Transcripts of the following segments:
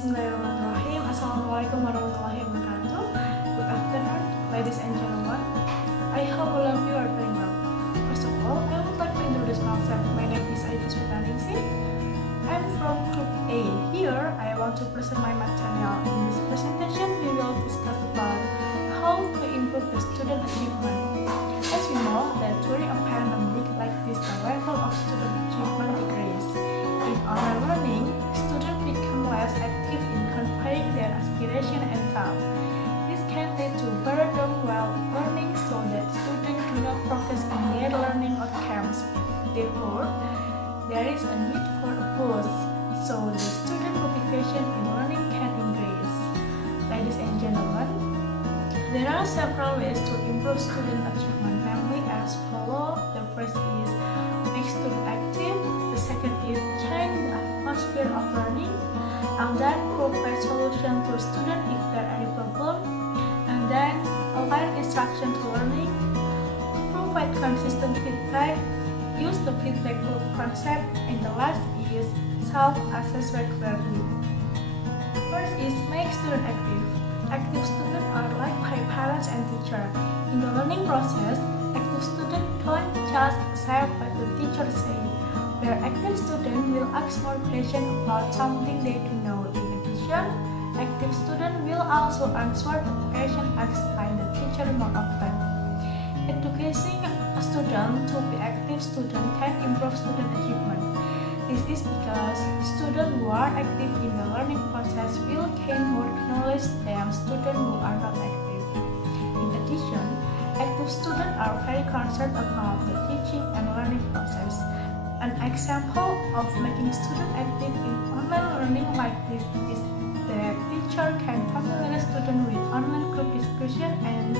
Bismillahirrahmanirrahim. Assalamualaikum warahmatullahi wabarakatuh. Good afternoon, ladies and gentlemen. I hope all of you are doing well. First of all, I would like to introduce myself. My name is Puspita Ningsih. I'm from Group A. Here, I want to present my material. In this presentation, we will discuss about how to improve the student achievement. As we know that during a pandemic like this, the level of student achievement decreases. In online learning, students become less active in conveying their aspiration and thought. This can lead to boredom while learning, so that students do not progress in their learning outcomes. Therefore, there is a need for a boost, so the student motivation in learning can increase. Ladies and gentlemen, there are several ways to improve student achievement, namely as follows. The first is make student active. The second is change the atmosphere of learning, and then provide solution to student if there are any problem, and then align instruction to learning, provide consistent feedback, use the feedback loop concept, and the last is self-assess regularly. First is make student active. Active students are liked by parents and teachers. In the learning process, active students don't just accept what the teacher says. Where active students will ask more questions about something they do know. In addition, active students will also answer the question asked by the teacher more often. Educating a student to be active student can improve student achievement. This is because students who are active in the learning process will gain more knowledge than students who are not active. In addition, active students are very concerned about the teaching and learning process. An example of making students active in online learning like this is that teacher can familiarize students with online group discussion and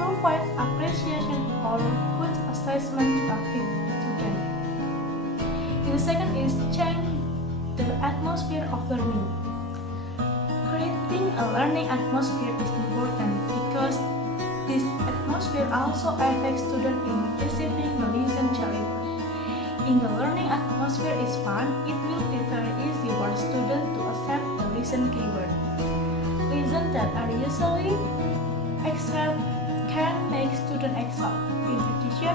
provide appreciation or good assessment to active students. The second is change the atmosphere of learning. Creating a learning atmosphere is important because this atmosphere also affects students in receiving the lesson delivered. In the learning atmosphere is fun, it will be very easy for students to accept the lesson given. Lessons that are usually accept can make students excel. In addition,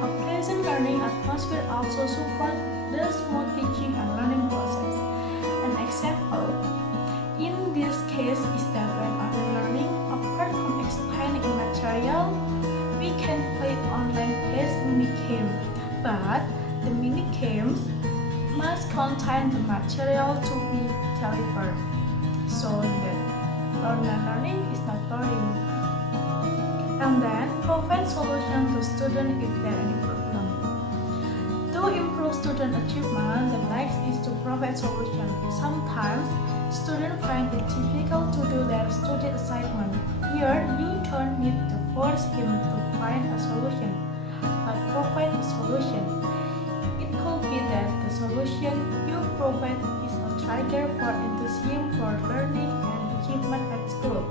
a pleasant learning atmosphere also supports the smooth teaching and learning process. An example in this case is that when online learning, apart from explaining a material, we can play online-based mini-game. But the mini-games must contain the material to be delivered, so that online learning is not boring. And then provide solution to students if there are any problem. To improve student achievement, the next is to provide solution. Sometimes students find it difficult to do their study assignment. Here, you don't need to force him to find a solution, but provide a solution. It could be that the solution you provide is a trigger for enthusiasm for learning and achievement at school,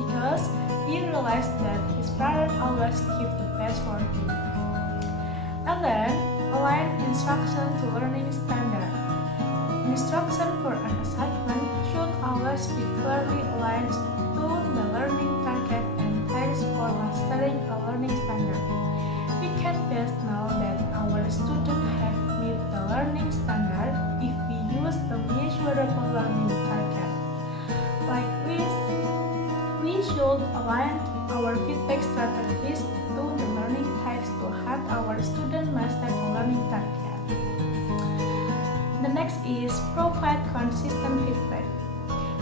because he realized that his parents always give the best for him. And then, align instruction to learning standard. Instruction for an assignment should always be clearly aligned to the learning target and text for mastering a learning standard. We can best know that our students have met the learning standard if we use a measurable learning target. Like we should align our feedback strategies to the learning text to help our students master the learning target. The next is provide consistent feedback.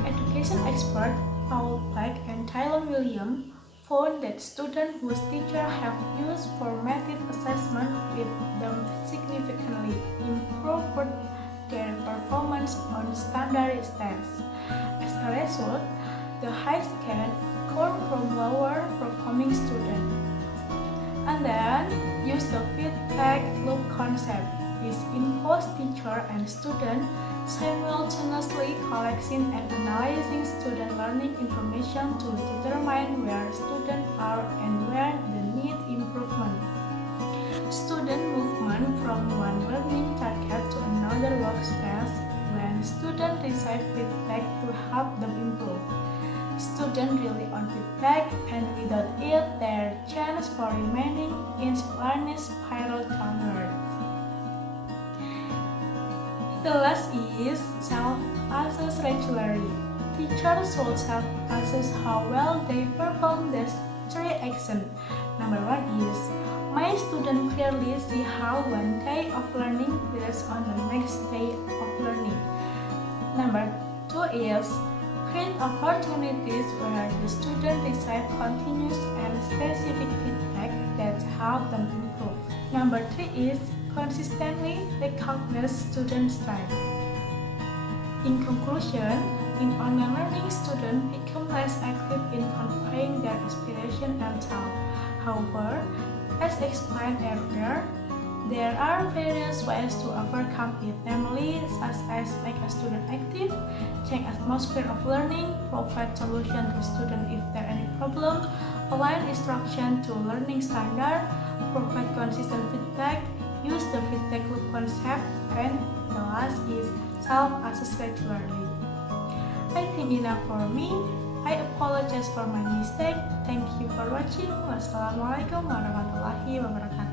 Education expert Paul Black and Tyler Williams found that students whose teachers have used formative assessment with them significantly improved their performance on standardized tests. As a result, the high scan come from lower performing students. And then use the feedback loop concept. This involves teacher and student simultaneously collecting and analyzing student learning information to determine where students are and where they need improvement. Student movement from one learning target to another works best when students receive feedback to help them improve. Students rely on feedback, and without it, their chance for remaining in learning spiral downward. The last is self-assess regularly. Teachers should self-assess how well they perform these 3 actions. Number 1 is, my student clearly see how one day of learning builds on the next day of learning. Number 2 is, create opportunities where the student receive continuous and specific feedback that help them improve. Number 3 is, consistently recognize students' strengths. In conclusion, in online learning, students become less active in conveying their aspiration and thought. However, as explained earlier, there are various ways to overcome it, namely such as make a student active, change atmosphere of learning, provide solution to students if there are any problem, align instruction to learning standard, provide consistent feedback, use the feedback loop concept, and the last is self-assess regularly. I think enough for me. I apologize for my mistake. Thank you for watching. Wassalamualaikum warahmatullahi wabarakatuh.